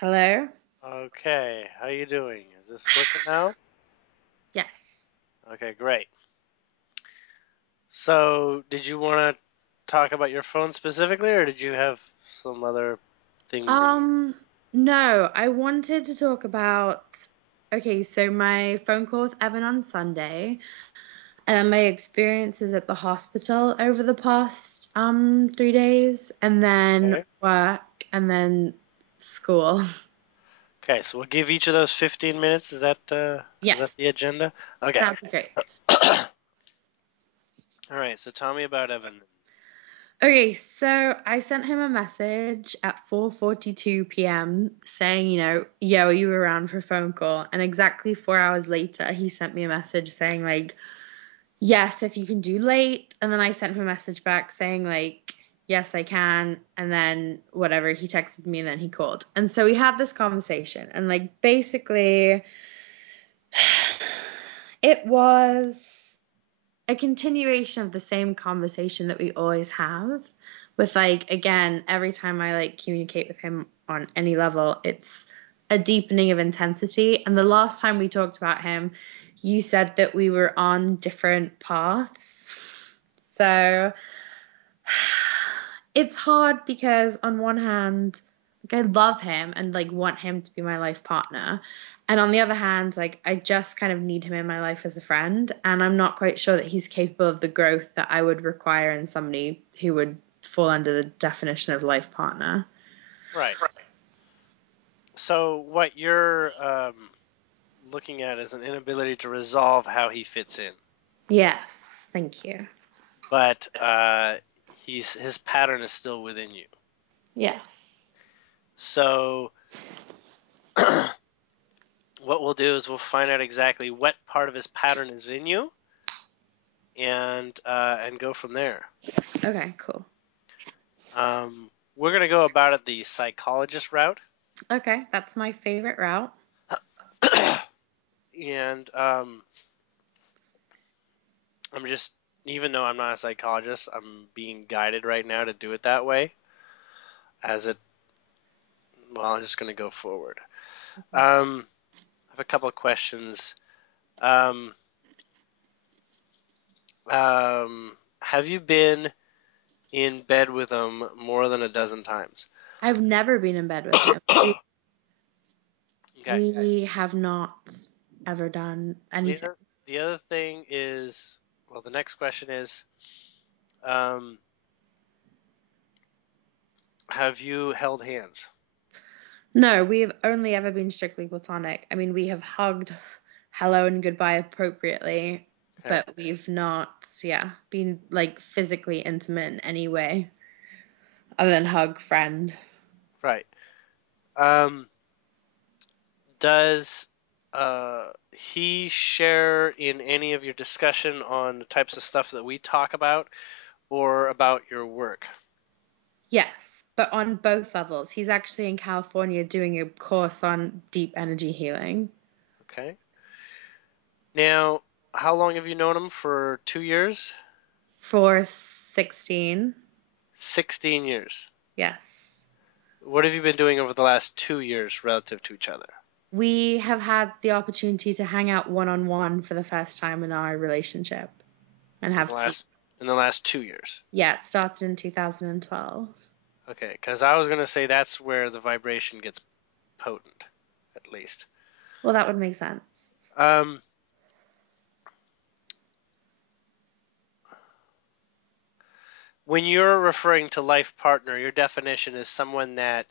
Hello? Okay, how you doing? Is this working now? Yes. Okay, great. So, did you want to talk about your phone specifically, or did you have some other things? Um, no, I wanted to talk about, okay, so my phone call with Evan on Sunday, and then my experiences at the hospital over the past 3 days, and then Okay. work, and then school. Okay, so we'll give each of those 15 minutes. Is that Yes, the agenda? Okay. that would be great. All right, so tell me about Evan. Okay, so I sent him a message at 4:42 p.m. saying, yo, are you around for a phone call? And exactly 4 hours later, he sent me a message saying, like, yes, if you can do late. And then I sent him a message back saying, like, yes, I can. And then whatever, he texted me and then he called. And so we had this conversation. And, like, basically, it was a continuation of the same conversation that we always have with, like, again, every time I like communicate with him on any level, it's a deepening of intensity. And the last time we talked about him, you said that we were on different paths. So it's hard because on one hand, like, I love him and like want him to be my life partner. And on the other hand, like, I just kind of need him in my life as a friend. And I'm not quite sure that he's capable of the growth that I would require in somebody who would fall under the definition of life partner. Right. So, what you're looking at is an inability to resolve how he fits in, Yes, thank you. but his pattern is still within you. Yes. So, what we'll do is we'll find out exactly what part of his pattern is in you, and go from there. Okay, cool. We're gonna go about it the psychologist route, Okay, that's my favorite route. and I'm just, even though I'm not a psychologist, I'm being guided right now to do it that way. I'm just gonna go forward. I have a couple of questions. Um, have you been in bed with him more than a dozen times? I've never been in bed with him. Okay. We have not ever done The anything. other, the other thing is, well, the next question is, um, have you held hands? No, we've only ever been strictly platonic. I mean, we have hugged hello and goodbye appropriately, Okay. but we've not, yeah, been like physically intimate in any way other than hug friend. Right. Um, does he share in any of your discussion on the types of stuff that we talk about or about your work? Yes, but on both levels. He's actually in California doing a course on deep energy healing Okay. Now, how long have you known him? For 2 years? for 16. 16 years. Yes. What have you been doing over the last 2 years relative to each other? We have had the opportunity to hang out one on one for the first time in our relationship and In the have tea. last 2 years. Yeah, it started in 2012. Okay, because I was gonna say that's where the vibration gets potent, at least. Well, that would make sense. Um, when you're referring to life partner, your definition is someone that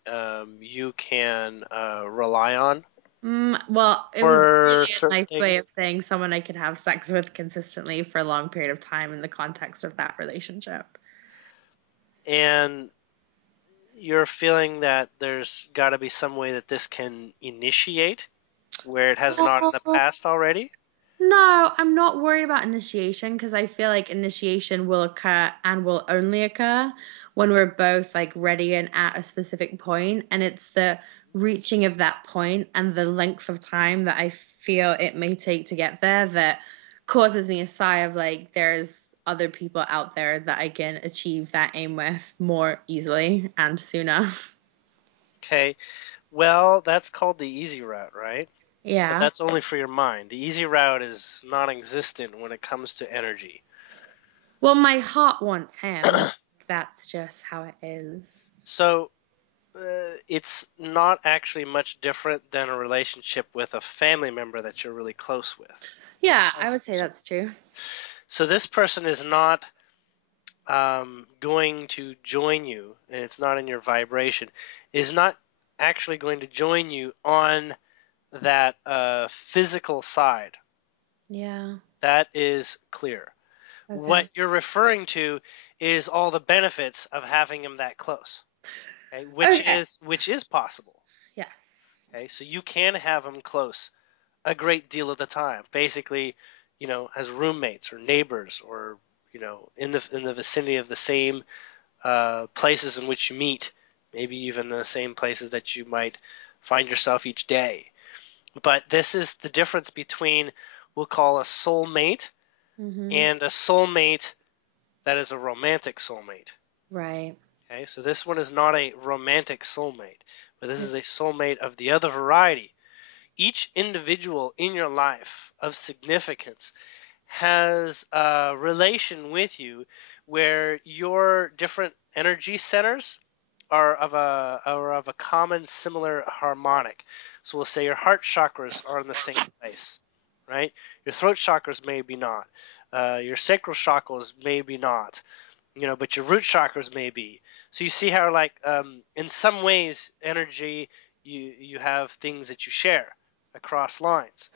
you can rely on Well, it was for really a certain nice way of things, saying someone I could have sex with consistently for a long period of time in the context of that relationship. and you're feeling that there's got to be some way that this can initiate where it has not in the Well, past already. no, I'm not worried about initiation because I feel like initiation will occur and will only occur when we're both like ready and at a specific point, and it's the reaching of that point and the length of time that I feel it may take to get there that causes me a sigh of like there's other people out there that I can achieve that aim with more easily and sooner. Okay, Well, that's called the easy route, right? But Yeah. that's only for your mind. The easy route is non-existent when it comes to energy. Well, my heart wants him. That's just how it is. So it's not actually much different than a relationship with a family member that you're really close with. Yeah, I would say that's true. So this person is not going to join you, and it's not in your vibration, is not actually going to join you on that physical side. Yeah. That is clear. Okay. What you're referring to is all the benefits of having him that close, okay? Which is possible. Yes. Okay, so you can have him close a great deal of the time, basically, as roommates or neighbors, or in the vicinity of the same places in which you meet, maybe even the same places that you might find yourself each day. But this is the difference between, we'll call, a soulmate and a soulmate that is a romantic soulmate. Right. Okay, so this one is not a romantic soulmate, but this is a soulmate of the other variety. Each individual in your life of significance has a relation with you where your different energy centers are of a common, similar harmonic. So we'll say your heart chakras are in the same place, right? Your throat chakras maybe not. Your sacral chakras maybe not. But your root chakras may be. So you see how, like, in some ways, energy, you have things that you share across lines.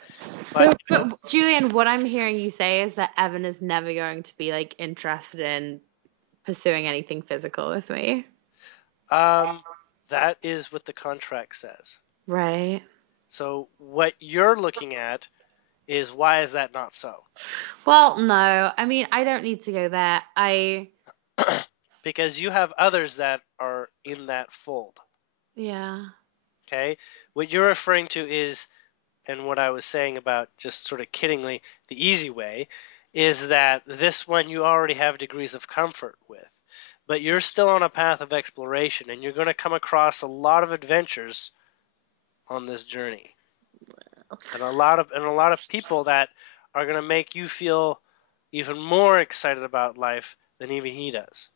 So, but Julian, what I'm hearing you say is that Evan is never going to be like interested in pursuing anything physical with me. That is what the contract says. Right. So what you're looking at is, why is that not so? Well, no. I mean, I don't need to go there. Because you have others that are in that fold. Yeah. Okay? What you're referring to is, and what I was saying about, just sort of kiddingly, the easy way, is that this one you already have degrees of comfort with. But you're still on a path of exploration, and you're going to come across a lot of adventures on this journey. And a lot of people that are going to make you feel even more excited about life than even he does.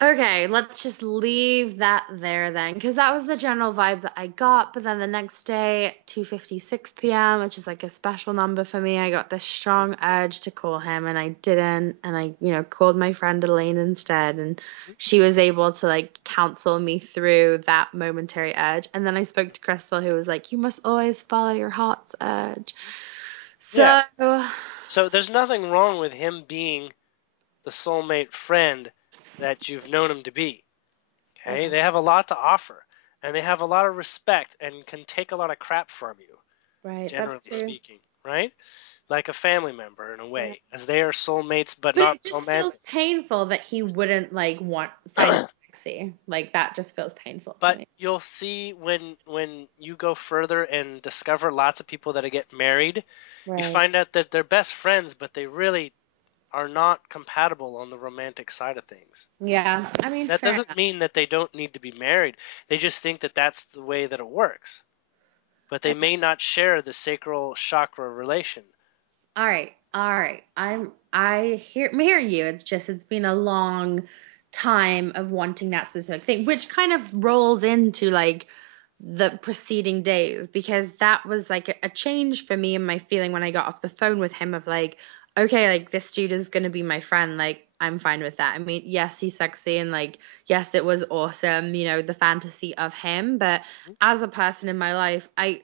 Okay, let's just leave that there then, because that was the general vibe that I got. But then the next day, 2:56 p.m., which is like a special number for me, I got this strong urge to call him, and I didn't. And I called my friend Elaine instead, and she was able to like counsel me through that momentary urge. And then I spoke to Crystal, who was like, "You must always follow your heart's urge." So, So there's nothing wrong with him being the soulmate friend that you've known him to be. Okay? They have a lot to offer, and they have a lot of respect and can take a lot of crap from you, right, generally that's true. speaking, right? Like a family member in a way, as they are soulmates, but But not it just romantic. feels painful that he wouldn't like find it sexy. Like that just feels painful to But me. you'll see when you go further and discover lots of people that get married, you Right. find out that they're best friends, but they really are not compatible on the romantic side of things. Yeah. I mean, That fair doesn't enough. mean that they don't need to be married. They just think that that's the way that it works. But they may not share the sacral chakra relation. All right. All right. I'm hearing you. It's been a long time of wanting that specific thing, which kind of rolls into like the preceding days, because that was like a change for me in my feeling when I got off the phone with him of like, okay, like this dude is gonna be my friend, like I'm fine with that. I mean, yes, he's sexy and like yes, it was awesome, the fantasy of him, but as a person in my life, I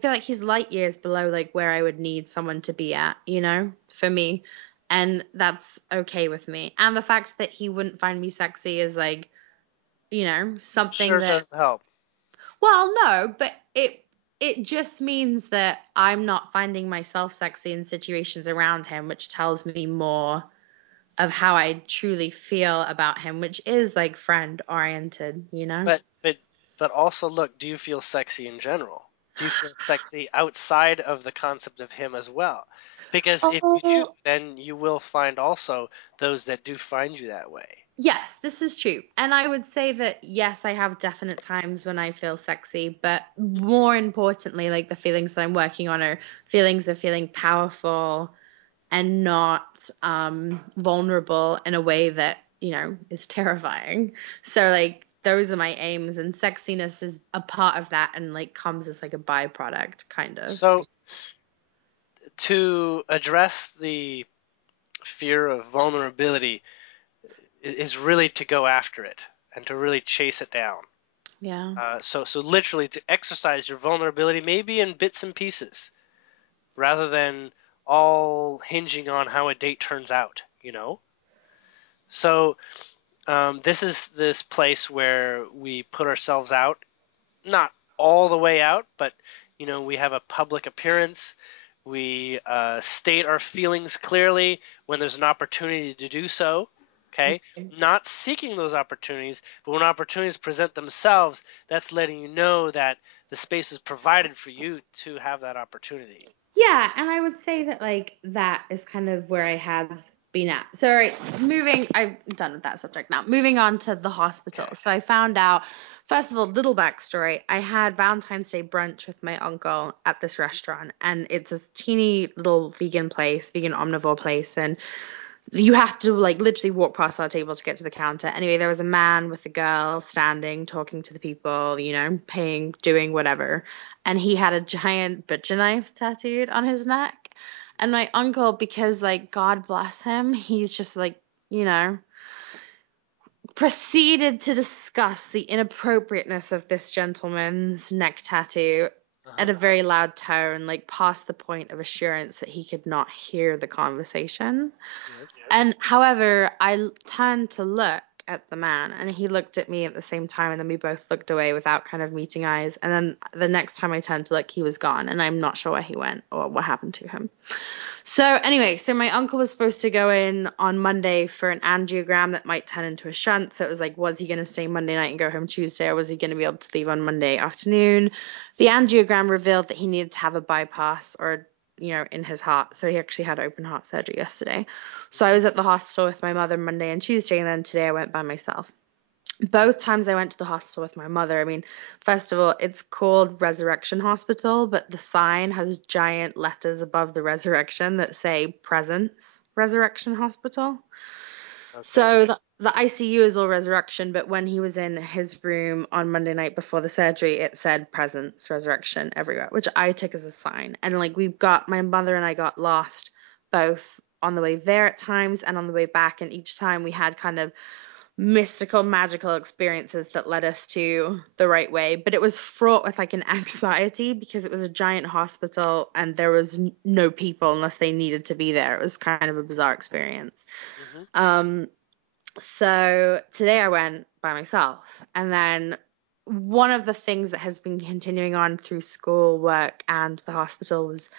feel like he's light years below like where I would need someone to be at, for me. And that's okay with me. And the fact that he wouldn't find me sexy is like, something Sure that, doesn't help. well, no, but it just means that I'm not finding myself sexy in situations around him, which tells me more of how I truly feel about him, which is like friend oriented, But also, look, do you feel sexy in general? Do you feel sexy outside of the concept of him as well? Because if you do, Oh, then you will find also those that do find you that way. Yes, this is true. And I would say that, yes, I have definite times when I feel sexy, but more importantly, like the feelings that I'm working on are feelings of feeling powerful and not vulnerable in a way that, is terrifying. So, like, those are my aims, and sexiness is a part of that and, like, comes as, like, a byproduct, kind of. So to address the fear of vulnerability is really to go after it and to really chase it down. Yeah. So literally to exercise your vulnerability, maybe in bits and pieces, rather than all hinging on how a date turns out, So this is this place where we put ourselves out, not all the way out, but we have a public appearance. We state our feelings clearly when there's an opportunity to do so. Okay, not seeking those opportunities, but when opportunities present themselves, that's letting you know that the space is provided for you to have that opportunity. Yeah, and I would say that like that is kind of where I have been at. So right, I'm done with that subject now. Moving on to the hospital. Okay. So I found out, first of all, little backstory. I had Valentine's Day brunch with my uncle at this restaurant, and it's a teeny little vegan omnivore place, and you have to like literally walk past our table to get to the counter. Anyway, there was a man with a girl standing, talking to the people, paying, doing whatever. And he had a giant butcher knife tattooed on his neck. And my uncle, because like God bless him, he's just like, proceeded to discuss the inappropriateness of this gentleman's neck tattoo at a very loud tone, like past the point of assurance that he could not hear the conversation. Yes. And however, I turned to look at the man, and he looked at me at the same time, and then we both looked away without kind of meeting eyes. And then the next time I turned to look, he was gone, and I'm not sure where he went or what happened to him. So anyway, so my uncle was supposed to go in on Monday for an angiogram that might turn into a shunt. So it was like, was he going to stay Monday night and go home Tuesday, or was he going to be able to leave on Monday afternoon? The angiogram revealed that he needed to have a bypass or in his heart. So he actually had open heart surgery yesterday. So I was at the hospital with my mother Monday and Tuesday, and then today I went by myself. Both times I went to the hospital with my mother, I mean, first of all, it's called Resurrection Hospital, but the sign has giant letters above the resurrection that say Presence Resurrection Hospital. Okay. So the ICU is all resurrection, but when he was in his room on Monday night before the surgery, it said Presence Resurrection everywhere, which I took as a sign. And like my mother and I got lost both on the way there at times and on the way back, and each time we had kind of mystical, magical experiences that led us to the right way. But it was fraught with like an anxiety because it was a giant hospital and there was no people unless they needed to be there. It was kind of a bizarre experience. So today I went by myself, and then one of the things that has been continuing on through school, work, and the hospitals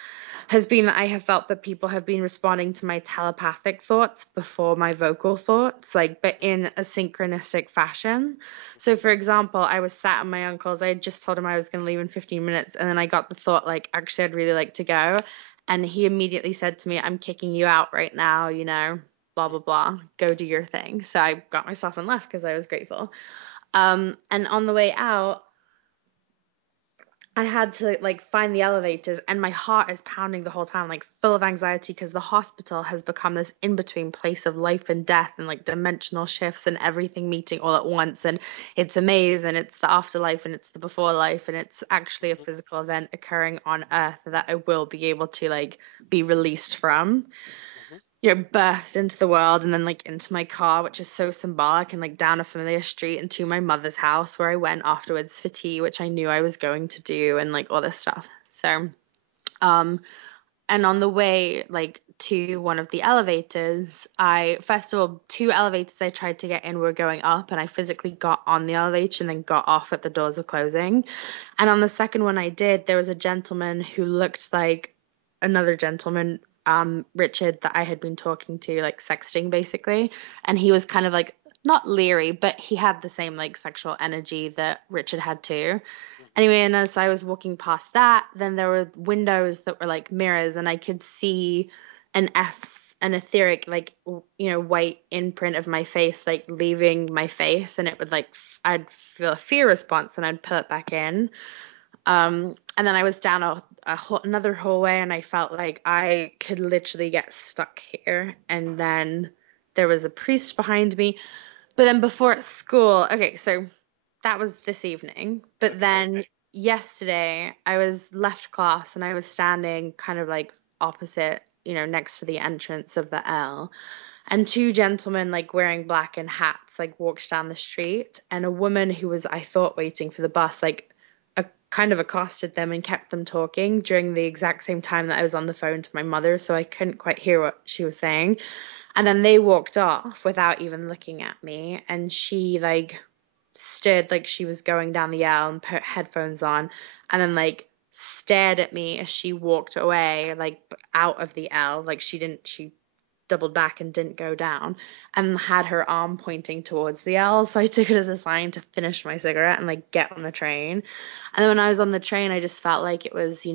has been that I have felt that people have been responding to my telepathic thoughts before my vocal thoughts, like, but in a synchronistic fashion. So, for example, I was sat at my uncle's. I had just told him I was going to leave in 15 minutes, and then I got the thought, like, actually, I'd really like to go. And he immediately said to me, I'm kicking you out right now, blah, blah, blah, go do your thing. So I got myself and left because I was grateful. And on the way out, I had to like find the elevators, and my heart is pounding the whole time, like full of anxiety, because the hospital has become this in-between place of life and death and like dimensional shifts and everything meeting all at once. And it's a maze, and it's the afterlife, and it's the before life, and it's actually a physical event occurring on Earth that I will be able to like be released from. Birthed into the world, and then like into my car, which is so symbolic, and like down a familiar street into my mother's house where I went afterwards for tea, which I knew I was going to do, and like all this stuff. So, and on the way like to one of the elevators, first of all, two elevators I tried to get in were going up, and I physically got on the elevator and then got off at the doors were closing. And on the second one I did, there was a gentleman who looked like another gentleman, Richard, that I had been talking to, like sexting basically. And he was kind of like not leery, but he had the same like sexual energy that Richard had too. Anyway, and as I was walking past that, then there were windows that were like mirrors, and I could see an S an etheric, like, white imprint of my face, like leaving my face, and it would like, I'd feel a fear response and I'd pull it back in. And then I was down another hallway, and I felt like I could literally get stuck here. And then there was a priest behind me. But then before at school, okay, so that was this evening. But then yesterday, I was left class and I was standing kind of like opposite, next to the entrance of the L. And two gentlemen, like wearing black and hats, like walked down the street. And a woman who was, I thought, waiting for the bus, like, kind of accosted them and kept them talking during the exact same time that I was on the phone to my mother. So I couldn't quite hear what she was saying. And then they walked off without even looking at me. And she like stood like she was going down the aisle and put headphones on, and then like stared at me as she walked away, like out of the L. Like she doubled back and didn't go down, and had her arm pointing towards the L. So I took it as a sign to finish my cigarette and like get on the train. And then when I was on the train, I just felt like it was,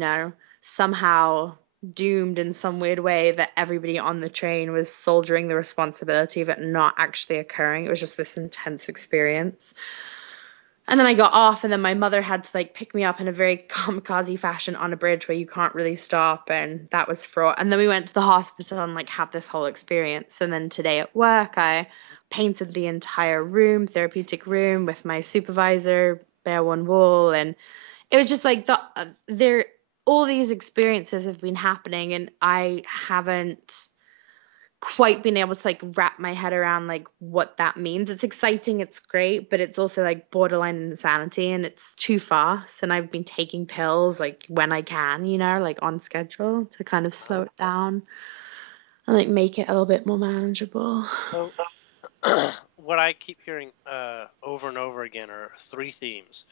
somehow doomed in some weird way that everybody on the train was shouldering the responsibility of it not actually occurring. It was just this intense experience. And then I got off, and then my mother had to like pick me up in a very kamikaze fashion on a bridge where you can't really stop, and that was fraught. And then we went to the hospital and like had this whole experience. And then today at work, I painted the entire therapeutic room with my supervisor, bare one wall, and it was just like all these experiences have been happening, and I haven't quite been able to like wrap my head around like what that means. It's exciting, it's great, but it's also like borderline insanity, and it's too fast. And I've been taking pills like when I can, like on schedule to kind of slow it down and like make it a little bit more manageable. So what I keep hearing over and over again are three themes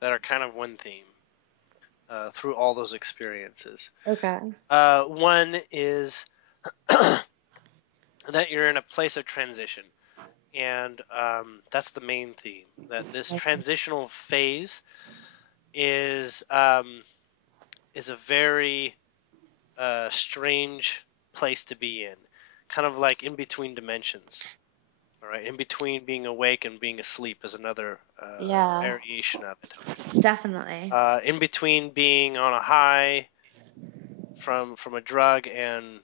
that are kind of one theme through all those experiences. Okay. One is that you're in a place of transition, and that's the main theme. That this transitional phase is a very strange place to be in, kind of like in between dimensions. All right, in between being awake and being asleep is another variation of it. Definitely. In between being on a high from a drug and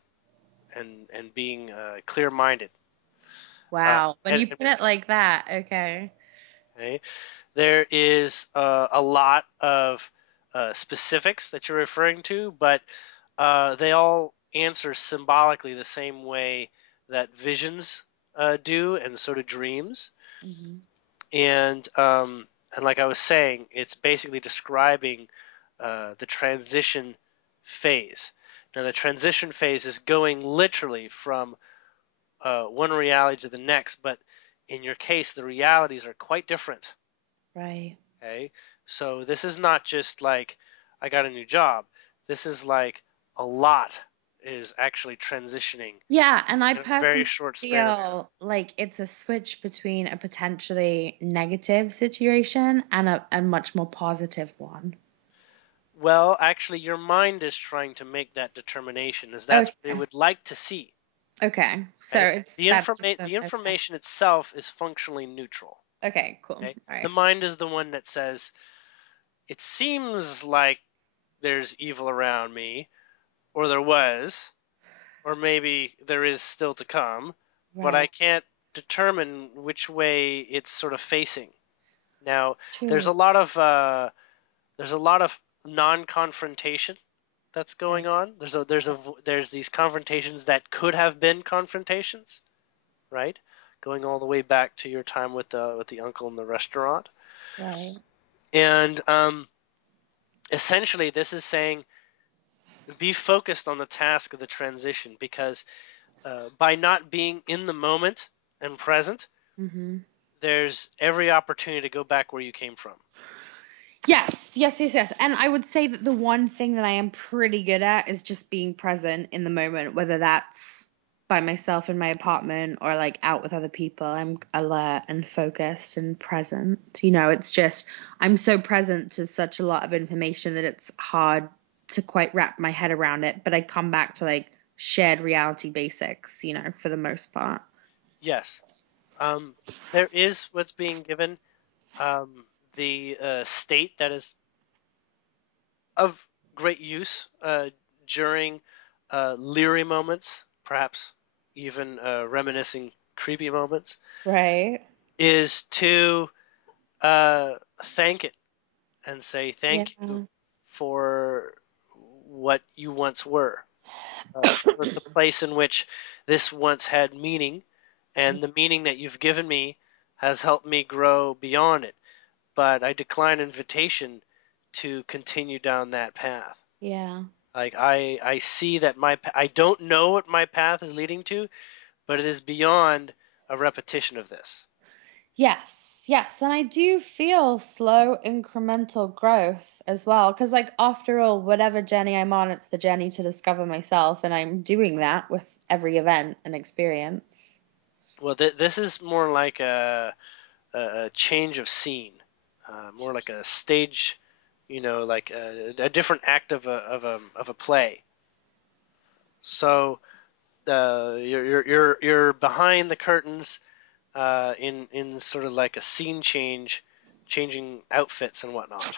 being clear-minded. Wow. When you put it like that, okay. Okay. There is a lot of specifics that you're referring to, but they all answer symbolically the same way that visions do, and so do dreams. Mm-hmm. And like I was saying, it's basically describing the transition phase. Now, the transition phase is going literally from one reality to the next, but in your case, the realities are quite different. Right. Okay, so this is not just like I got a new job. This is like a lot is actually transitioning. Yeah, and I in a very personally short span of time. feel like it's a switch between a potentially negative situation and a much more positive one. Well, actually, your mind is trying to make that determination, as that's what they would like to see. Okay, so Okay? it's the information itself is functionally neutral. Okay, cool. Okay? All right. The mind is the one that says, it seems like there's evil around me, or there was, or maybe there is still to come, but I can't determine which way it's sort of facing. Now, there's a lot of non-confrontation that's going on. There's these confrontations that could have been confrontations, right? Going all the way back to your time with the uncle in the restaurant. Right. And essentially, this is saying, be focused on the task of the transition, because by not being in the moment and present, Mm-hmm. there's every opportunity to go back where you came from. Yes. And I would say that the one thing that I am pretty good at is just being present in the moment, whether that's by myself in my apartment or like out with other people. I'm alert and focused and present. It's just I'm so present to such a lot of information that it's hard to quite wrap my head around it. But I come back to like shared reality basics, for the most part. Yes. There is what's being given, the state that is of great use during leery moments, perhaps even reminiscing creepy moments, Right. is to thank it and say Yeah. thank you for what you once were, for the place in which this once had meaning, and the meaning that you've given me has helped me grow beyond it. But I decline invitation to continue down that path. Yeah. Like I see that I don't know what my path is leading to, but it is beyond a repetition of this. Yes, yes, and I do feel slow incremental growth as well, because like after all, whatever journey I'm on, it's the journey to discover myself, and I'm doing that with every event and experience. Well, this is more like a change of scene, more like a stage, like a different act of a play. So you're behind the curtains, in sort of like a scene change, changing outfits and whatnot.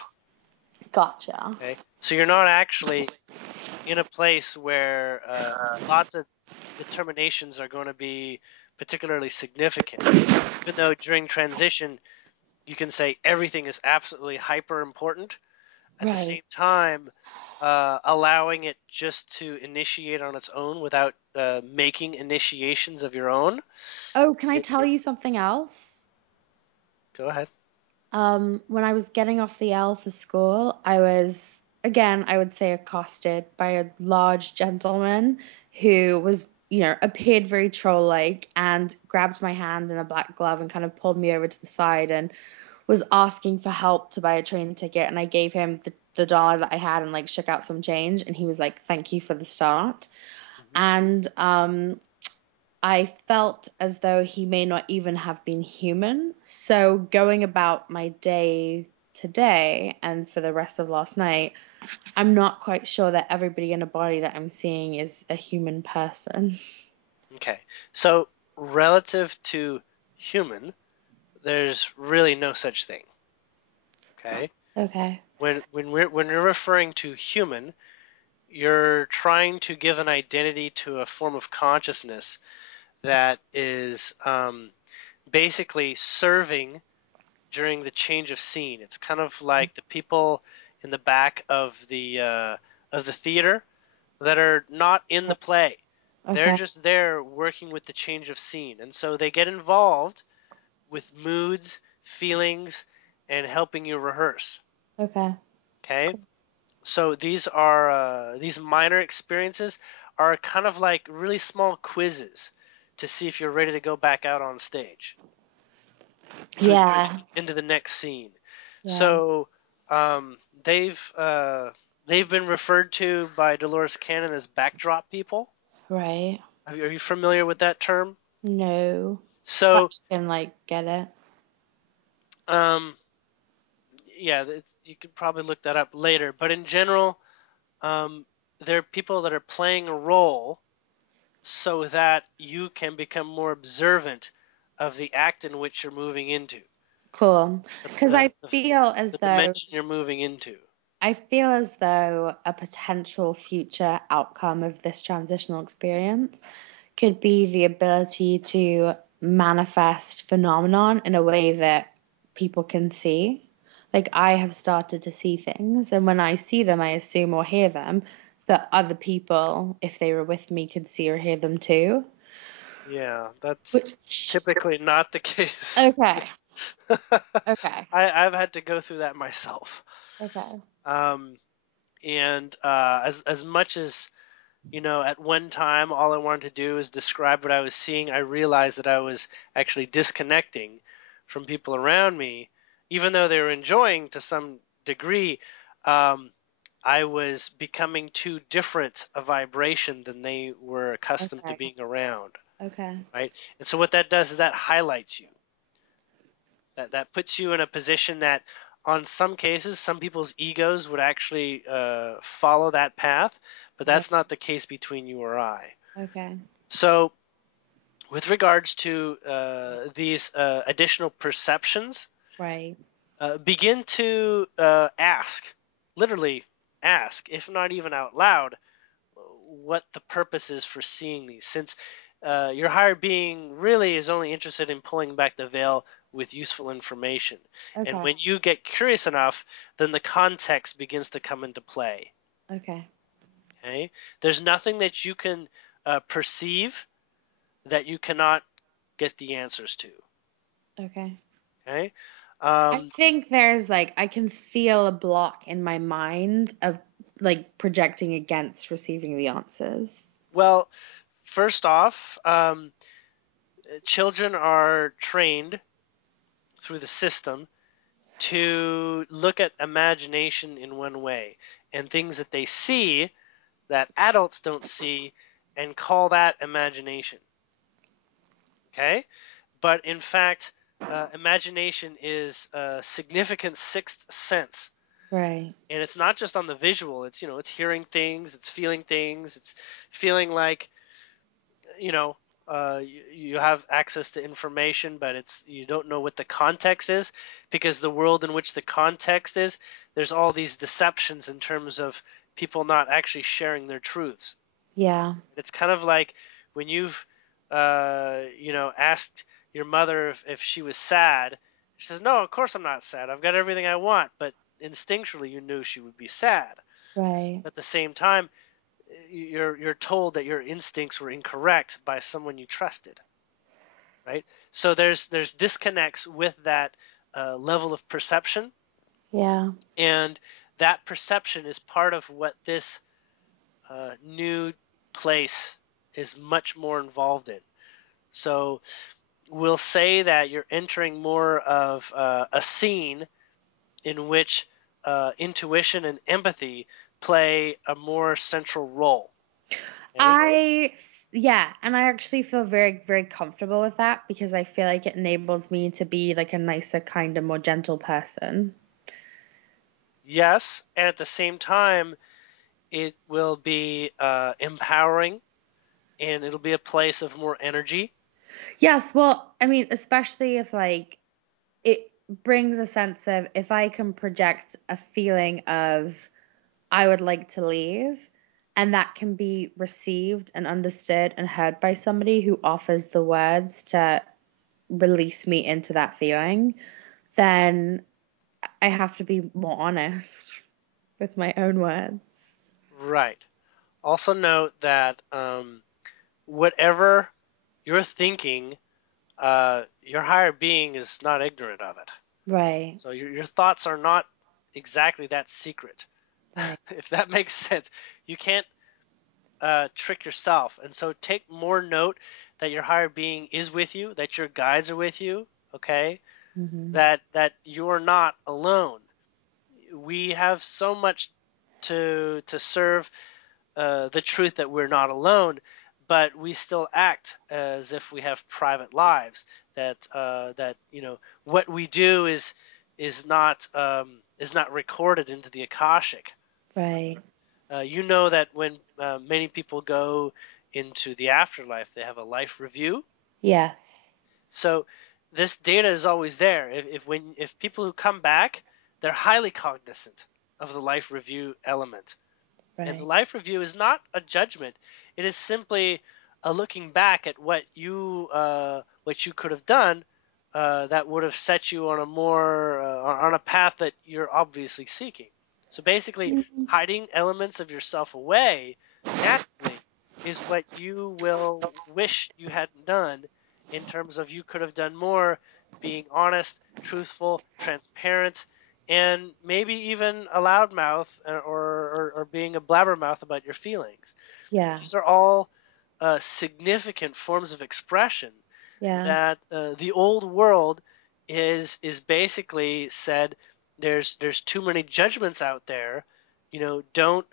Gotcha. Okay, so you're not actually in a place where lots of determinations are going to be particularly significant. Even though during transition you can say everything is absolutely hyper important, at the same Right. time allowing it just to initiate on its own without making initiations of your own. Oh, can I It, tell you it's something else? Go ahead. When I was getting off the L for school, I was, again, I would say accosted by a large gentleman who was, appeared very troll-like and grabbed my hand in a black glove and kind of pulled me over to the side and was asking for help to buy a train ticket. And I gave him the dollar that I had and like shook out some change. And he was like, "Thank you for the start." Hmm. And I felt as though he may not even have been human. So going about my day today and for the rest of last night, I'm not quite sure that everybody in a body that I'm seeing is a human person. Okay, so relative to human, there's really no such thing. Okay, Okay. when you're referring to human, you're trying to give an identity to a form of consciousness that is basically serving during the change of scene. It's kind of like the people in the back of the theater that are not in the play. They're Okay. just there working with the change of scene, and so they get involved with moods, feelings, and helping you rehearse. Okay. Okay, so these minor experiences are kind of like really small quizzes to see if you're ready to go back out on stage Yeah. into the next scene. Yeah. So um, they've been referred to by Delores Cannon as backdrop people. Right. Are you familiar with that term? No. But So I can like get it. um, yeah, you could probably look that up later. But in general, um, there are people that are playing a role so that you can become more observant of the act in which you're moving into, Cool. Because the, I the, feel as the though dimension you're moving into. a potential future outcome of this transitional experience could be the ability to manifest phenomenon in a way that people can see. Like I have started to see things, and when I see them, I assume or hear them that other people, if they were with me, could see or hear them too. Yeah, that's Which, typically not the case. okay, okay, I've had to go through that myself. okay, Um, and as much as at one time all I wanted to do is describe what I was seeing, I realized that I was actually disconnecting from people around me, even though they were enjoying to some degree. Um, I was becoming too different a vibration than they were accustomed to okay, being around, okay, right? And so what that does is that highlights you. That puts you in a position that, on some cases, some people's egos would actually follow that path, but that's not the case between you or I. Okay. So with regards to these additional perceptions, Right. begin to ask, literally ask, if not even out loud, what the purpose is for seeing these, since your higher being really is only interested in pulling back the veil with useful information. Okay. And when you get curious enough, then the context begins to come into play. Okay. Okay? There's nothing that you can perceive that you cannot get the answers to. Okay. Okay? I think there's like, I can feel a block in my mind of like projecting against receiving the answers. Well, first off, children are trained through the system to look at imagination in one way and things that they see that adults don't see and call that imagination. Okay? But in fact, imagination is a significant sixth sense. Right. And it's not just on the visual. It's, it's hearing things, it's feeling things, it's feeling like, you have access to information, but you don't know what the context is, because the world in which the context is, there's all these deceptions in terms of people not actually sharing their truths. Yeah. It's kind of like when you've asked your mother if she was sad. She says, "No, of course I'm not sad. I've got everything I want." But instinctually, you knew she would be sad. Right. At the same time, you're told that your instincts were incorrect by someone you trusted, right? So there's disconnects with that level of perception, Yeah. and that perception is part of what this new place is much more involved in. So we'll say that you're entering more of a scene in which intuition and empathy play a more central role. Okay? And I actually feel very, very comfortable with that because I feel like it enables me to be like a nicer, kinder, more gentle person. Yes, and at the same time, it will be empowering, and it'll be a place of more energy. Yes, well, I mean, especially if like it brings a sense of if I can project a feeling of I would like to leave, and that can be received and understood and heard by somebody who offers the words to release me into that feeling, then I have to be more honest with my own words. Right. Also note that whatever you're thinking, your higher being is not ignorant of it. Right. So your thoughts are not exactly that secret. Right. If that makes sense. You can't trick yourself. And so take more note that your higher being is with you, that your guides are with you, okay? Mm-hmm. That you're not alone. We have so much to serve the truth that we're not alone, but we still act as if we have private lives. That what we do is not recorded into the Akashic. Right. You know that when many people go into the afterlife, they have a life review. Yes. So this data is always there. If people who come back, they're highly cognizant of the life review element. Right. And the life review is not a judgment. It is simply a looking back at what you could have done that would have set you on a more on a path that you're obviously seeking. So basically, hiding elements of yourself away naturally is what you will wish you hadn't done, in terms of you could have done more, being honest, truthful, transparent, and maybe even a loudmouth or being a blabbermouth about your feelings. Yeah. These are all significant forms of expression that the old world is basically said there's too many judgments out there. Don't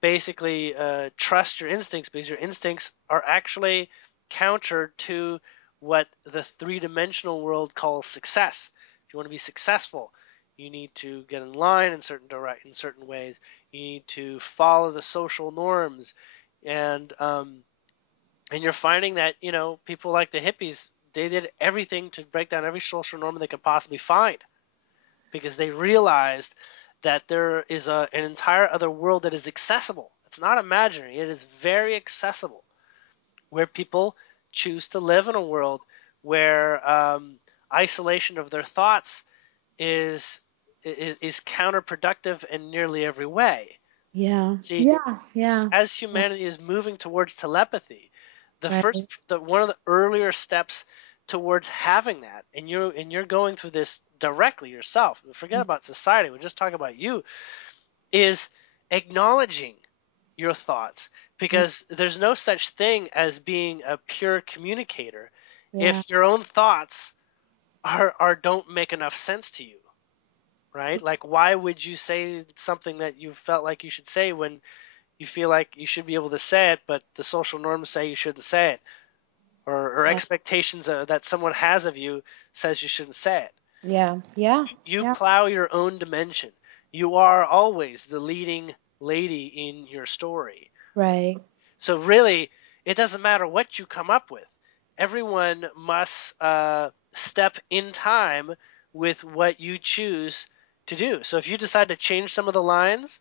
basically trust your instincts, because your instincts are actually counter to what the three-dimensional world calls success. If you want to be successful, You need to get in line in certain ways. You need to follow the social norms, and you're finding that people like the hippies, they did everything to break down every social norm they could possibly find, because they realized that there is an entire other world that is accessible. It's not imaginary. It is very accessible, where people choose to live in a world where isolation of their thoughts is counterproductive in nearly every way. Yeah. See, Yeah. Yeah. as humanity is moving towards telepathy, Right. one of the earlier steps towards having that, and you're going through this directly yourself. Forget about society. We're just talking about you. Is acknowledging your thoughts, because there's no such thing as being a pure communicator Yeah. if your own thoughts are don't make enough sense to you, right? Like, why would you say something that you felt like you should say when you feel like you should be able to say it, but the social norms say you shouldn't say it, or Yeah. expectations that someone has of you says you shouldn't say it. Yeah. Yeah. You Yeah. plow your own dimension. You are always the leading lady in your story. Right. So really, it doesn't matter what you come up with. Everyone must step in time with what you choose to do. So if you decide to change some of the lines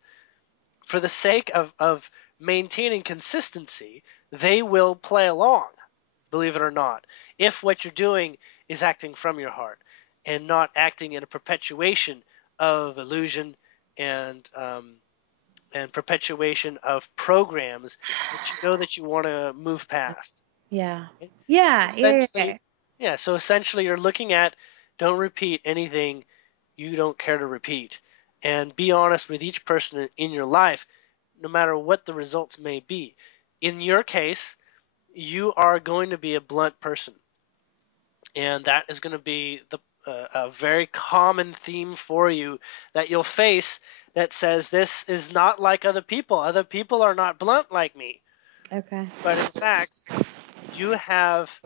for the sake of maintaining consistency, they will play along, believe it or not, if what you're doing is acting from your heart and not acting in a perpetuation of illusion and perpetuation of programs that you know that you want to move past. Yeah. Okay? Yeah. Yeah. Essentially, yeah. So essentially, you're looking at, don't repeat anything you don't care to repeat, and be honest with each person in your life, no matter what the results may be. In your case, you are going to be a blunt person, and that is going to be a very common theme for you that you'll face, that says, this is not like other people. Other people are not blunt like me. Okay. But in fact, you have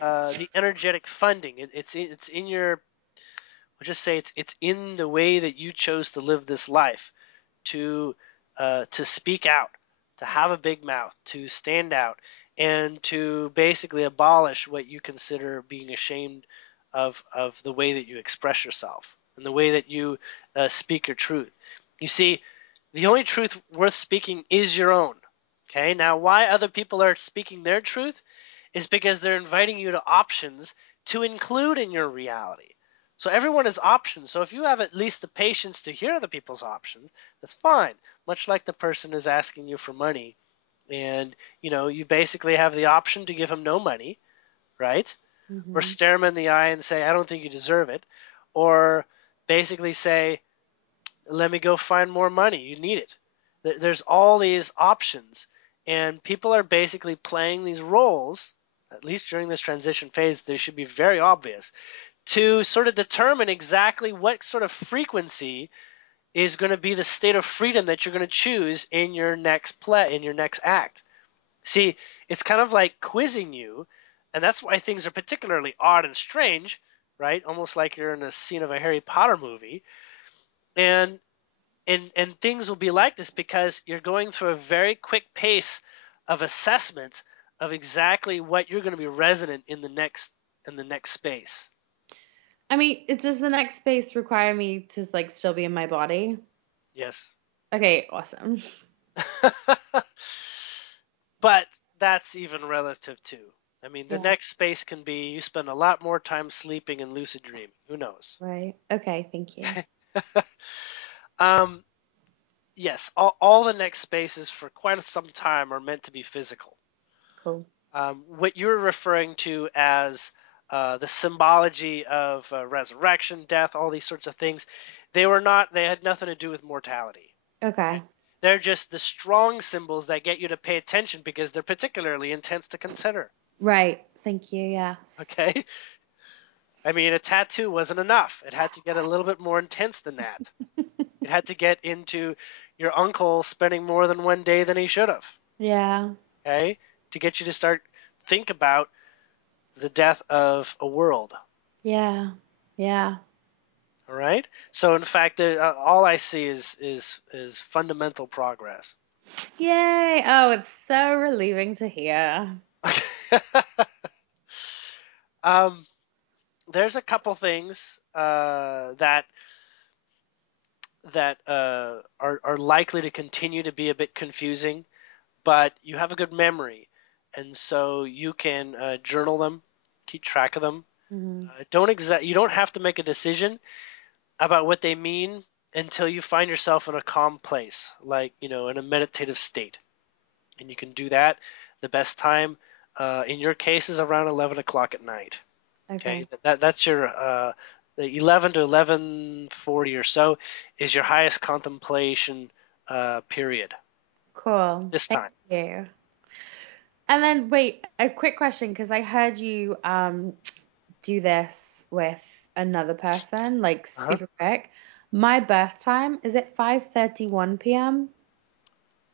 the energetic funding. It's in your, I'll just say, it's in the way that you chose to live this life, to speak out, to have a big mouth, to stand out, and to basically abolish what you consider being ashamed of the way that you express yourself and the way that you speak your truth. You see, the only truth worth speaking is your own. Okay, now why other people are speaking their truth is because they're inviting you to options to include in your reality. So everyone has options. So if you have at least the patience to hear other people's options, that's fine. Much like the person is asking you for money, and you basically have the option to give him no money, right? Or Mm-hmm. stare him in the eye and say, I don't think you deserve it. Or basically say, let me go find more money. You need it. There's all these options, and people are basically playing these roles, at least during this transition phase. They should be very obvious, to sort of determine exactly what sort of frequency is going to be the state of freedom that you're going to choose in your next play, in your next act. See, it's kind of like quizzing you, and that's why things are particularly odd and strange, right? Almost like you're in a scene of a Harry Potter movie. And things will be like this because you're going through a very quick pace of assessment of exactly what you're going to be resonant in the next space. I mean, does the next space require me to like still be in my body? Yes. Okay, awesome. But that's even relative too. I mean, the Yeah. next space can be you spend a lot more time sleeping and lucid dreaming. Who knows? Right. Okay, thank you. um, yes, all the next spaces for quite some time are meant to be physical. Cool. What you're referring to as the symbology of resurrection, death, all these sorts of things, they were not. They had nothing to do with mortality. Okay. They're just the strong symbols that get you to pay attention because they're particularly intense to consider. Right. Thank you. Yeah. Okay? I mean, a tattoo wasn't enough. It had to get a little bit more intense than that. It had to get into your uncle spending more than one day than he should have. Yeah. Okay? To get you to start think about the death of a world. Yeah. Yeah. All right. So in fact, all I see is fundamental progress. Yay! Oh, it's so relieving to hear. um, there's a couple things that are likely to continue to be a bit confusing, but you have a good memory, and so you can journal them, keep track of them. Mm-hmm. You don't have to make a decision about what they mean until you find yourself in a calm place, like in a meditative state, and you can do that. The best time, in your case, is around 11 o'clock at night. Okay, Okay. that's your the 11 to 11:40 or so is your highest contemplation period. Cool. This Thank time. you. And then wait, a quick question, because I heard you do this with another person, like Uh-huh. super quick. My birth time, is it 5:31 p.m.?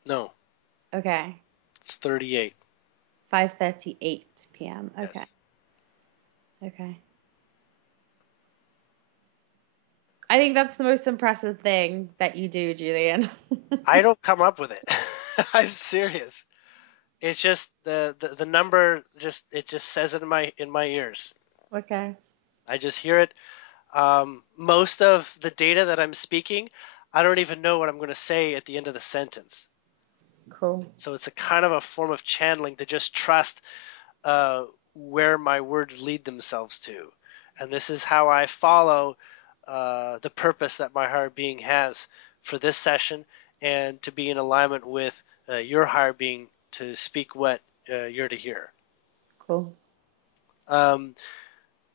No, Okay. it's 38. 5:38 p.m. Okay. Yes. Okay. I think that's the most impressive thing that you do, Julian. I don't come up with it. I'm serious. It's just the number just says it in my ears. Okay. I just hear it. Most of the data that I'm speaking, I don't even know what I'm going to say at the end of the sentence. Cool. So it's a kind of a form of channeling to just trust where my words lead themselves to. And this is how I follow the purpose that my higher being has for this session, and to be in alignment with your higher being to speak what you're to hear. Cool. Um,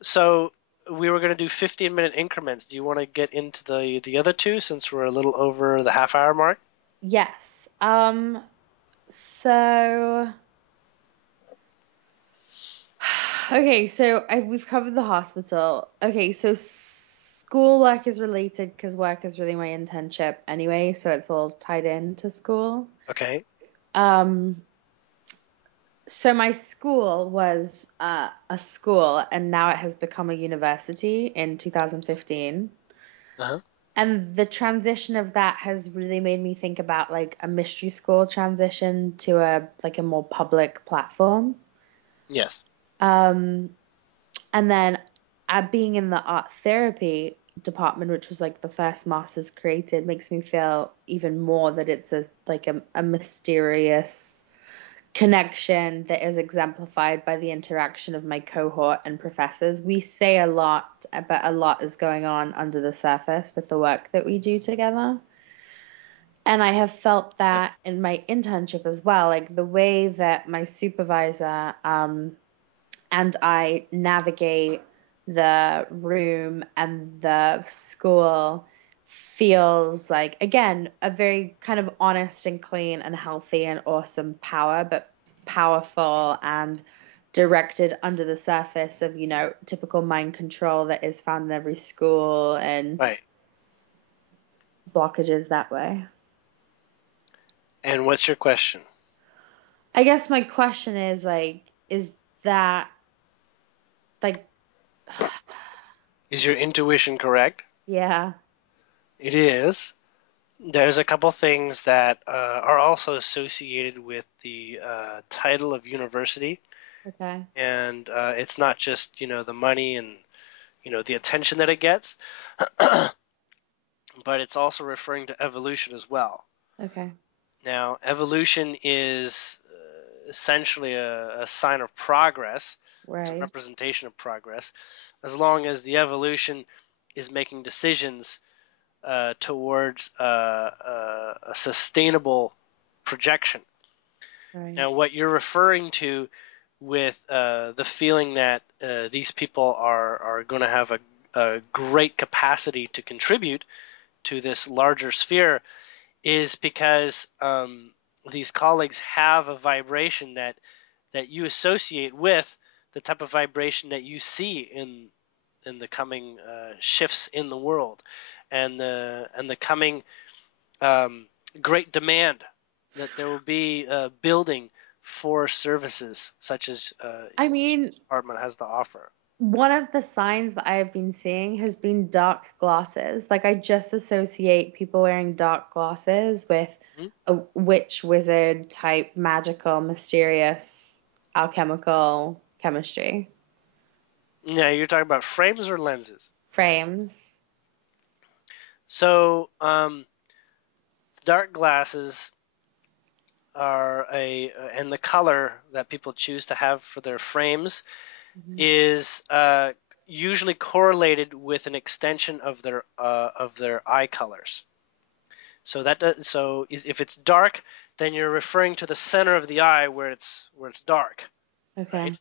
so we were going to do 15-minute increments. Do you want to get into the other two, since we're a little over the half-hour mark? Yes. So okay, so we've covered the hospital. Okay, so school work is related because work is really my internship anyway, so it's all tied into school. Okay. Um, so my school was a school, and now it has become a university in 2015. Uh-huh. And the transition of that has really made me think about like a mystery school transition to a more public platform. Yes. Um, And then being in the art therapy department, which was like the first master's created, makes me feel even more that it's a mysterious connection that is exemplified by the interaction of my cohort and professors. We say a lot, but a lot is going on under the surface with the work that we do together. And I have felt Yep. that in my internship as well, like the way that my supervisor and I navigate the room and the school feels like, again, a very kind of honest and clean and healthy and awesome power, but powerful and directed under the surface of, typical mind control that is found in every school and Right. blockages that way. And what's your question? I guess my question is like, is that like, Is your intuition correct? yeah, It is. There's a couple things that are also associated with the title of university, okay, and it's not just the money and the attention that it gets, but it's also referring to evolution as well. okay, Now, evolution is essentially a sign of progress. It's a right, representation of progress, as long as the evolution is making decisions towards a sustainable projection. right, Now, what you're referring to with the feeling that these people are going to have a great capacity to contribute to this larger sphere is because these colleagues have a vibration that you associate with the type of vibration that you see in the coming shifts in the world, and the coming great demand that there will be building for services such as I this mean, department has to offer. one of the signs that I have been seeing has been dark glasses. Like I just associate people wearing dark glasses with Mhm. a witch, wizard type, magical, mysterious, alchemical chemistry. Yeah, you're talking about frames or lenses. Frames. So, dark glasses are and the color that people choose to have for their frames Mhm. is usually correlated with an extension of their eye colors. So if it's dark, then you're referring to the center of the eye where it's dark, Okay. right?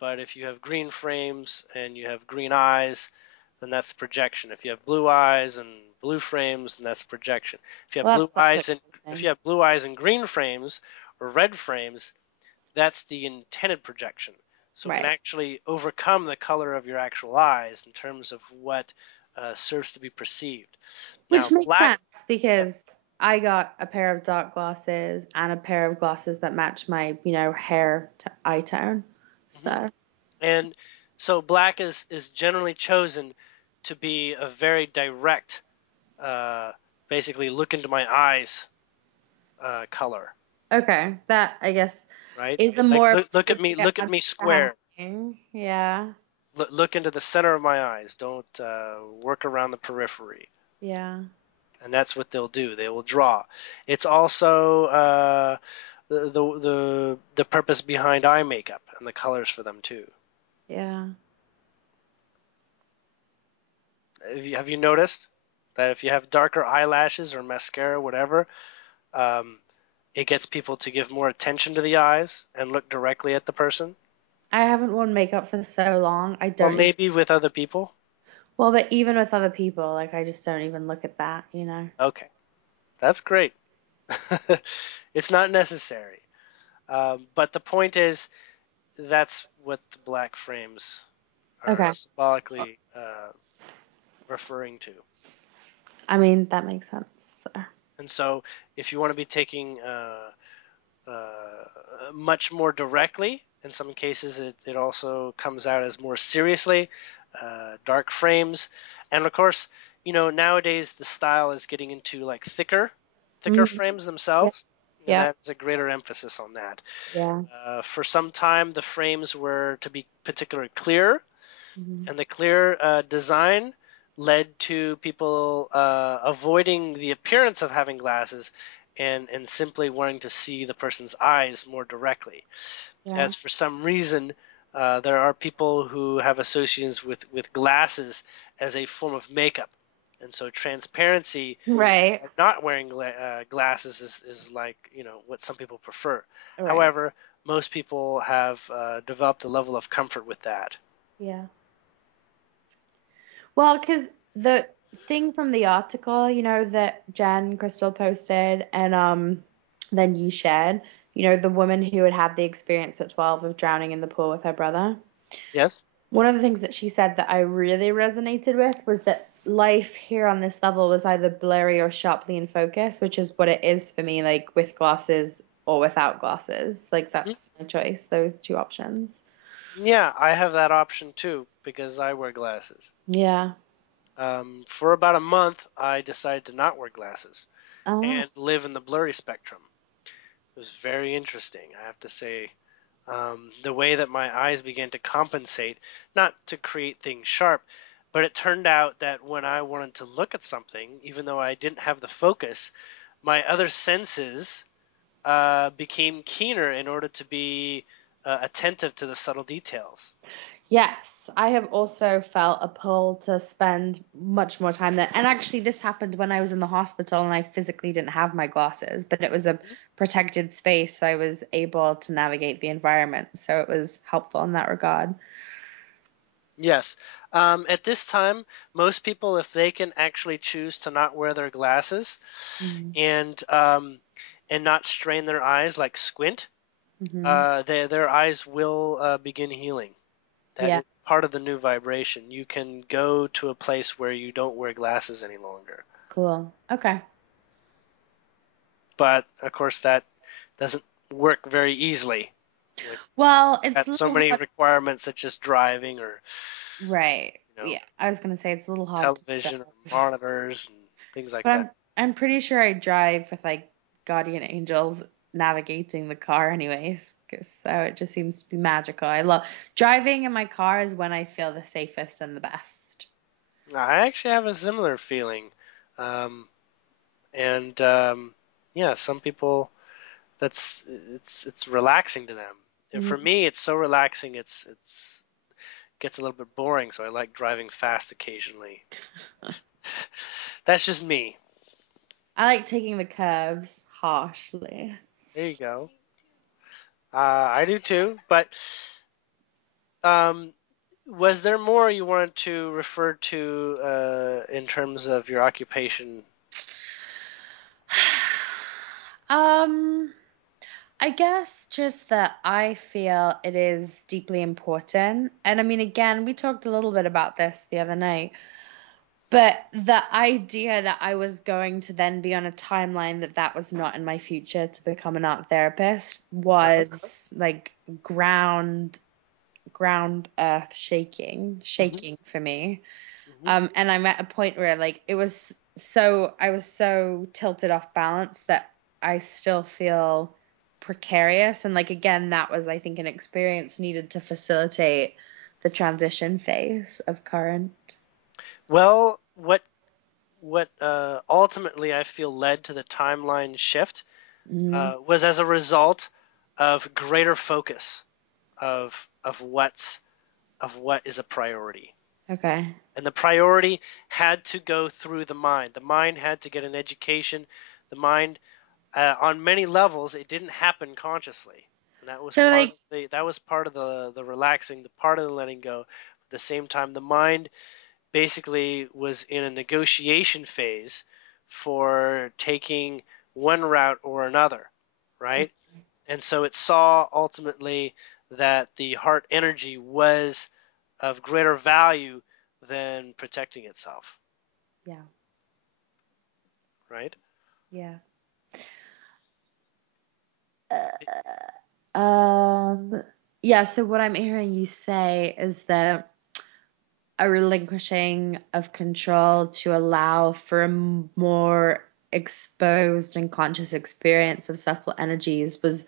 But if you have green frames and you have green eyes, then that's the projection. If you have blue eyes and blue frames, then that's the projection. If you have Well, blue that's eyes and if interesting. you have blue eyes and green frames or red frames, that's the intended projection. So it can Right. actually overcome the color of your actual eyes in terms of what serves to be perceived. Which Now, makes black, sense because I got a pair of dark glasses and a pair of glasses that match my, hair eye tone. mhm. So, And so black is generally chosen to be a very direct, uh, basically look into my eyes color, okay, that I guess right? is a Like more look at appropriate me square. understanding. Yeah. Look into the center of my eyes. Don't work around the periphery. Yeah. And that's what they'll do. They will draw. It's also the purpose behind eye makeup and the colors for them too. Yeah. Have you noticed that if you have darker eyelashes or mascara, whatever, um, it gets people to give more attention to the eyes and look directly at the person? I haven't worn makeup for so long. I Well, don't even, maybe with other people. well, but even with other people, like I just don't even look at that. Okay, that's great. It's not necessary. But the point is, that's what the black frames are Okay. symbolically referring to. I mean, that makes sense. So. And so, if you want to be taking much more directly, in some cases it also comes out as more seriously, dark frames. And of course, nowadays the style is getting into like thicker Mhm. frames Yeah. themselves, and Yeah. that's a greater emphasis on that. Yeah. For some time, the frames were to be particularly clear, Mhm. and the clear design led to people avoiding the appearance of having glasses and simply wanting to see the person's eyes more directly. Yeah. As for some reason, there are people who have associations with glasses as a form of makeup. And so transparency, Right. not wearing glasses is like, what some people prefer. Right. However, most people have developed a level of comfort with that. Yeah. Well, because the thing from the article, that Jen Crystal posted and then you shared, the woman who had had the experience at 12 of drowning in the pool with her brother. Yes? One of the things that she said that I really resonated with was that life here on this level was either blurry or sharply in focus, which is what it is for me, like with glasses or without glasses. Like Mhm. that's my choice, those two options. Yeah, I have that option too because I wear glasses. Yeah. For about a month, I decided to not wear glasses Oh, and live in the blurry spectrum. It was very interesting, I have to say. The way that my eyes began to compensate, not to create things sharp, but it turned out that when I wanted to look at something, even though I didn't have the focus, my other senses became keener in order to be attentive to the subtle details. yes, I have also felt a pull to spend much more time there. And actually, this happened when I was in the hospital and I physically didn't have my glasses, but it was a protected space, so I was able to navigate the environment. So it was helpful in that regard. Yes. At this time, most people, if they can actually choose to not wear their glasses Mm-hmm. and not strain their eyes, like squint, Mm-hmm. their eyes will begin healing. That Yeah, is part of the new vibration. You can go to a place where you don't wear glasses any longer. cool. Okay. But of course, that doesn't work very easily. When Well, it's got a so little many hard. requirements such as driving or Right. you know Yeah. I was gonna say it's a little hard to television or drive. monitors and things like But that. I'm pretty sure I drive with like guardian angels navigating the car anyways. So it just seems to be magical. I love driving in my car is when I feel the safest and the best. I actually have a similar feeling, um, and yeah, some people it's relaxing to them. And for Mhm. me, it's so relaxing. It's gets a little bit boring, so I like driving fast occasionally. That's just me. I like taking the curves harshly. There you go. I do too. But um, was there more you wanted to refer to in terms of your occupation? Um, I guess just that I feel it is deeply important. And I mean, again, we talked a little bit about this the other night, but the idea that I was going to then be on a timeline that was not in my future to become an art therapist Uh-huh. was like ground earth Hmm. shaking for me. Hmm. And I'm at a point where like I was so tilted off balance that I still feel precarious. And like again, that was I think an experience needed to facilitate the transition phase of current. Well, what ultimately I feel led to the timeline shift Mm, was as a result of greater focus of what is a priority. okay. And the priority had to go through the mind. The mind had to get an education. The mind, on many levels, it didn't happen consciously. And that was So part like of the relaxing, the part of the letting go. At the same time, the mind basically was in a negotiation phase for taking one route or another, right? And so it saw ultimately that the heart energy was of greater value than protecting itself, yeah, right? yeah. Um yeah, so what I'm hearing you say is that a relinquishing of control to allow for a more exposed and conscious experience of subtle energies was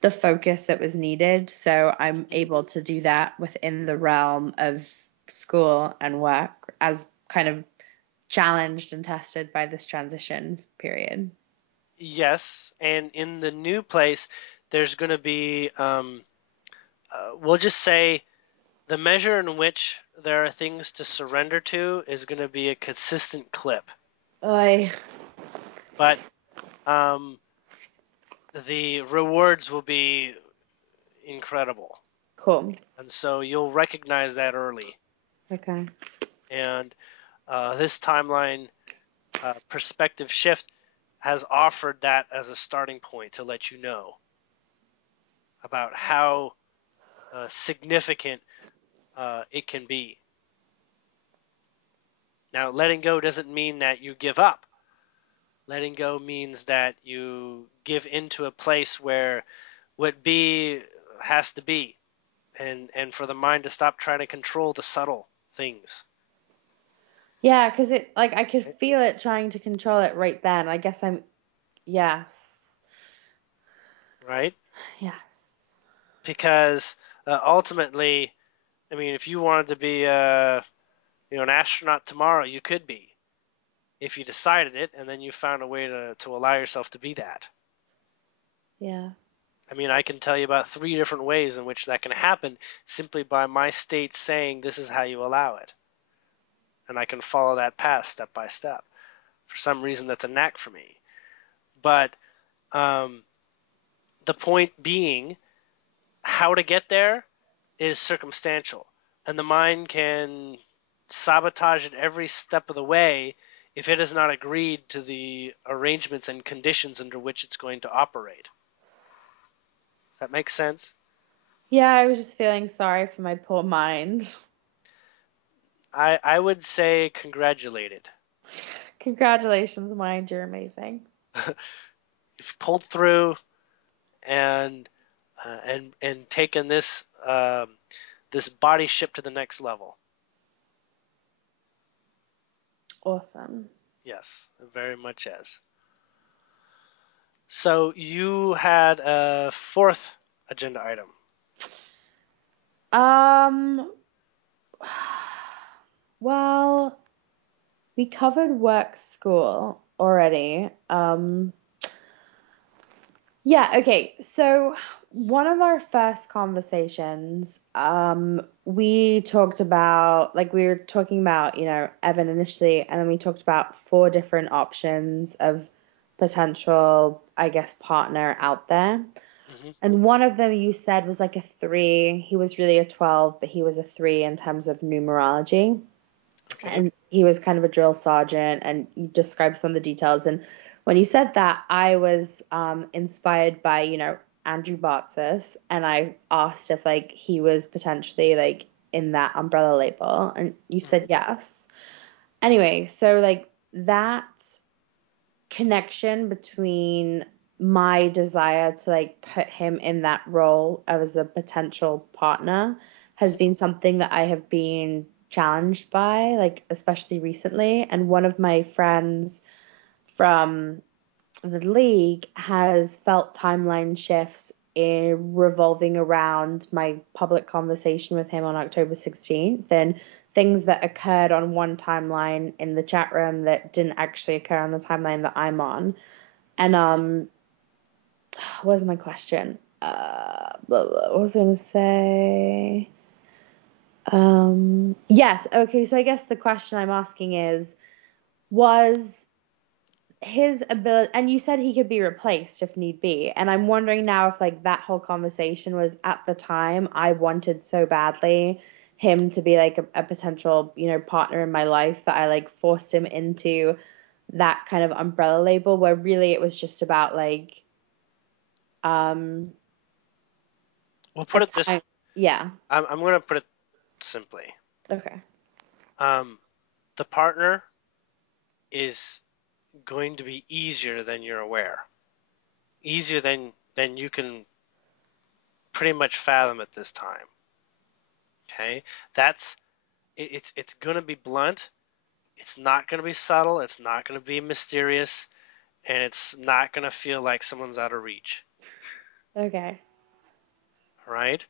the focus that was needed. So I'm able to do that within the realm of school and work as kind of challenged and tested by this transition period. Yes, and in the new place, there's going to be, we'll just say, the measure in which there are things to surrender to is going to be a consistent clip. Oy, But um, the rewards will be incredible. cool. And so you'll recognize that early. Okay. And this timeline perspective shift has offered that as a starting point to let you know about how significant it can be. Now, letting go doesn't mean that you give up. Letting go means that you give into a place where what be has to be, and for the mind to stop trying to control the subtle things. Yeah, because it like I could Right? feel it trying to control it right then. I guess yes. Right? Yes. Because ultimately, I mean, if you wanted to be an astronaut tomorrow, you could be if you decided it, and then you found a way to allow yourself to be that. Yeah. I mean, I can tell you about 3 different ways in which that can happen simply by my state saying this is how you allow it. And I can follow that path step by step. For some reason, that's a knack for me. But um, the point being, how to get there is circumstantial. And the mind can sabotage it every step of the way if it has not agreed to the arrangements and conditions under which it's going to operate. Does that make sense? Yeah, I was just feeling sorry for my poor mind. I would say congratulated. Congratulations, mind, you're amazing. You've pulled through, and and taken this this body ship to the next level. Awesome. Yes, it very much has. So you had a fourth agenda item. Well, we covered work school already. Yeah, okay. So one of our first conversations, we talked about, like, we were talking about, Evan initially, and then we talked about 4 different options of potential, I guess, partner out there. And one of them you said was like a 3. He was really a 12, but he was a 3 in terms of numerology. Okay. And he was kind of a drill sergeant, and you described some of the details. And when you said that, I was inspired by, Andrew Bartzis, and I asked if like he was potentially like in that umbrella label, and you said yes. Anyway, so like that connection between my desire to like put him in that role as a potential partner has been something that I have been challenged by, like especially recently. And one of my friends from the league has felt timeline shifts revolving around my public conversation with him on October 16th, and things that occurred on one timeline in the chat room that didn't actually occur on the timeline that I'm on. And what was my question? What was I gonna say? Yes, okay, so I guess the question I'm asking is, was his ability, and you said he could be replaced if need be, and I'm wondering now if like that whole conversation was at the time I wanted so badly him to be like a potential, partner in my life, that I like forced him into that kind of umbrella label, where really it was just about like We'll put it this. Yeah. I'm going to put it simply. Okay. The partner is going to be easier than you're aware. Easier than you can pretty much fathom at this time. Okay? It's going to be blunt. It's not going to be subtle. It's not going to be mysterious. And it's not going to feel like someone's out of reach. Okay. All right?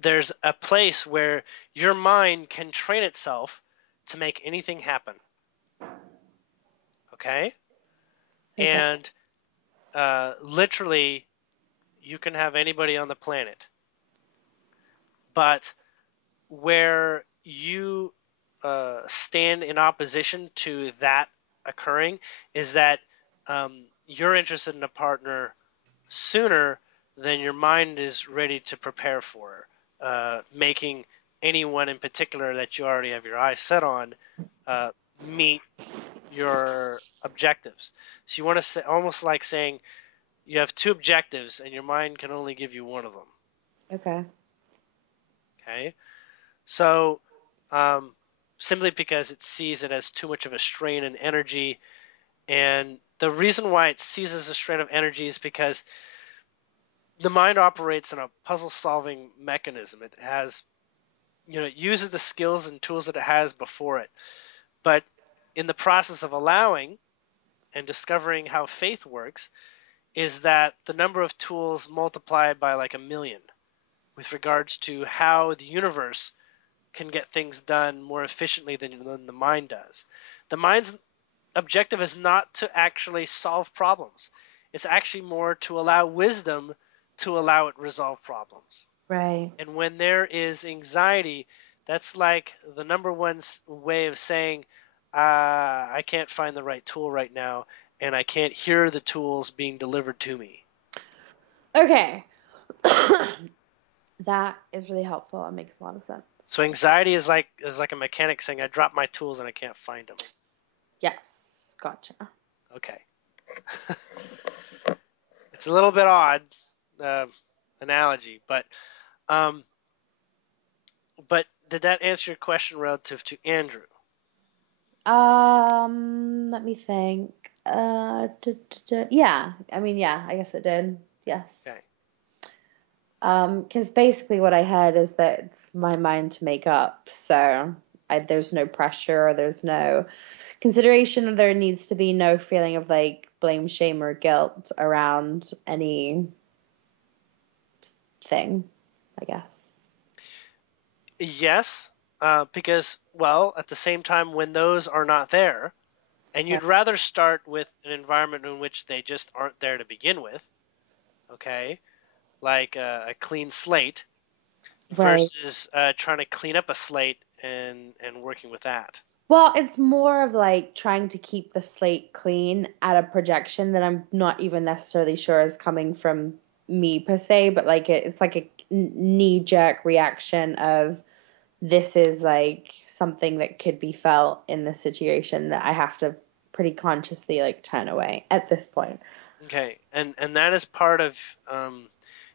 There's a place where your mind can train itself to make anything happen. Okay? And literally, you can have anybody on the planet. But where you stand in opposition to that occurring is that you're interested in a partner sooner than your mind is ready to prepare for, making anyone in particular that you already have your eyes set on meet your objectives. So you want to say, almost like saying you have 2 objectives and your mind can only give you one of them. Okay. Okay. So simply because it sees it as too much of a strain and energy. And the reason why it sees as a strain of energy is because the mind operates in a puzzle-solving mechanism. It has, it uses the skills and tools that it has before it. But in the process of allowing and discovering how faith works is that the number of tools multiplied by like 1,000,000 with regards to how the universe can get things done more efficiently than the mind does. The mind's objective is not to actually solve problems. It's actually more to allow wisdom to allow it resolve problems. Right. And when there is anxiety, that's like the number one way of saying, I can't find the right tool right now, and I can't hear the tools being delivered to me. Okay. That is really helpful. It makes a lot of sense. So anxiety is like a mechanic saying, I dropped my tools and I can't find them. Yes. Gotcha. Okay. It's a little bit odd analogy, but did that answer your question relative to Andrew? Let me think. Yeah. I mean, yeah, I guess it did. Yes. Okay. Because basically what I heard is that it's my mind to make up, so there's no pressure or there's no consideration, or there needs to be no feeling of like blame, shame, or guilt around anything, I guess. Yes, because, well, at the same time, when those are not there, and you'd rather start with an environment in which they just aren't there to begin with, okay, like a clean slate, Right. versus trying to clean up a slate and working with that. Well, it's more of like trying to keep the slate clean at a projection that I'm not even necessarily sure is coming from me per se, but like it's like a knee-jerk reaction of this is like something that could be felt in this situation that I have to pretty consciously like turn away at this point. Okay, and that is part of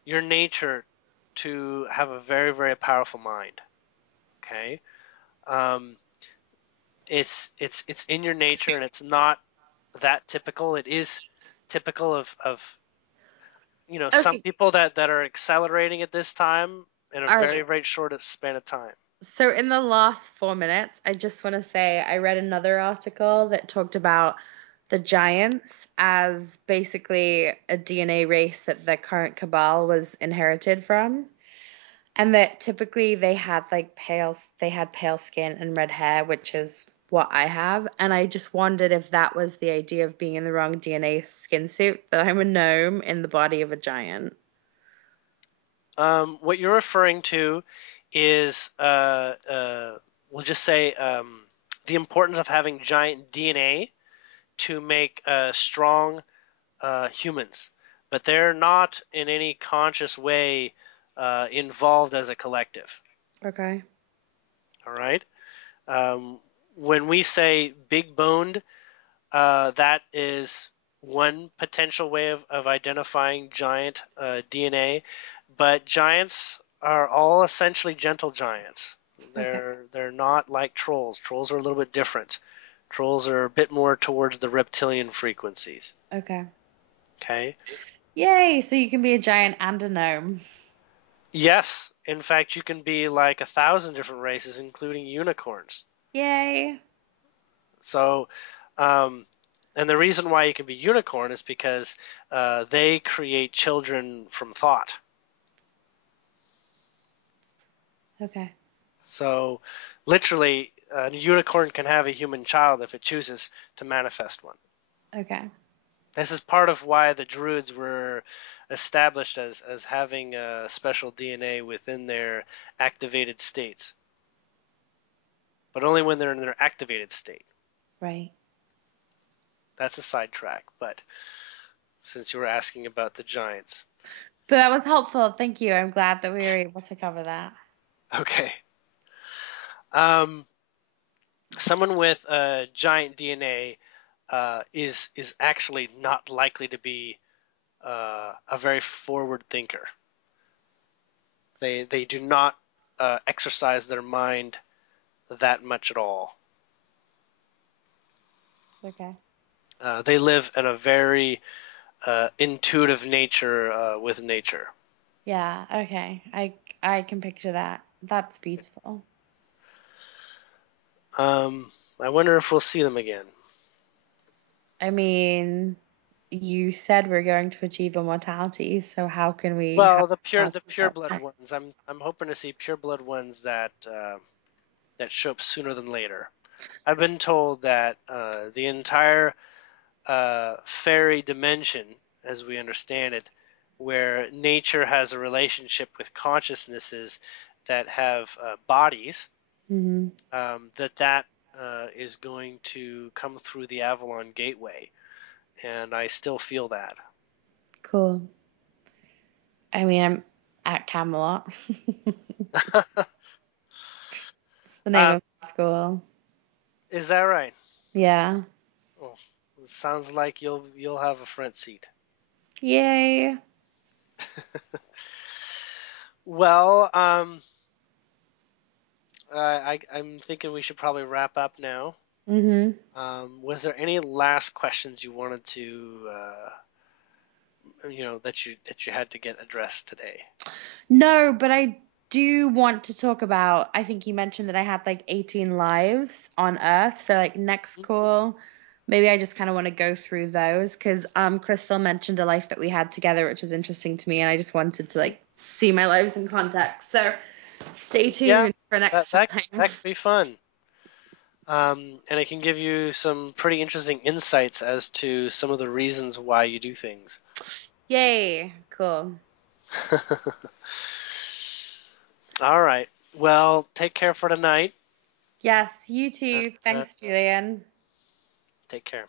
your nature to have a very, very powerful mind. Okay, um, it's in your nature, and it's not that typical. It is typical of some Okay. people that are accelerating at this time in a All very, right. very short span of time. So in the last 4 minutes, I just want to say I read another article that talked about the giants as basically a DNA race that the current cabal was inherited from. And that typically they had pale skin and red hair, which is what I have. And I just wondered if that was the idea of being in the wrong DNA skin suit, that I'm a gnome in the body of a giant. What you're referring to is, we'll just say, the importance of having giant DNA to make strong humans, but they're not in any conscious way involved as a collective. Okay. All right. Um, when we say big boned, that is one potential way of identifying giant DNA, but giants are all essentially gentle giants. Okay. They're not like trolls. Trolls are a little bit different. Trolls are a bit more towards the reptilian frequencies. Okay. Okay. Yay, so you can be a giant and a gnome. Yes, in fact, you can be like 1,000 different races, including unicorns. Yay. So, um, and the reason why you can be unicorn is because they create children from thought. Okay. So, literally, a unicorn can have a human child if it chooses to manifest one. Okay. This is part of why the druids were established as having a special DNA within their activated states, but only when they're in their activated state. Right. That's a sidetrack, but since you were asking about the giants. But that was helpful. Thank you. I'm glad that we were able to cover that. Okay. Um, someone with giant DNA is actually not likely to be a very forward thinker. They do not exercise their mind that much at all. Okay. They live in a very intuitive nature with nature. Yeah, okay. I can picture that. That's beautiful. I wonder if we'll see them again. I mean, you said we're going to achieve immortality, so how can we have Well, the pure that blood time? ones. I'm hoping to see pure blood ones that show up sooner than later. I've been told that the entire fairy dimension, as we understand it, where nature has a relationship with consciousnesses that have bodies, Mm-hmm. that is going to come through the Avalon Gateway, and I still feel that. Cool. I mean, I'm at Camelot. It's the name um, of the school. is that right? Yeah. Oh, sounds like you'll have a front seat. Yay. Well, I'm thinking we should probably wrap up now. Mm-hmm. Was there any last questions you wanted to that you had to get addressed today? No, but I do want to talk about, I think you mentioned that I had like 18 lives on Earth. So like next call, maybe I just kind of want to go through those because Crystal mentioned a life that we had together, which was interesting to me, and I just wanted to like see my lives in context. So stay Yeah, tuned for next that time. could be fun. And it can give you some pretty interesting insights as to some of the reasons why you do things. Yay, cool. All right. Well, take care for tonight. Yes, you too. Uh, Thanks, Julian. take care.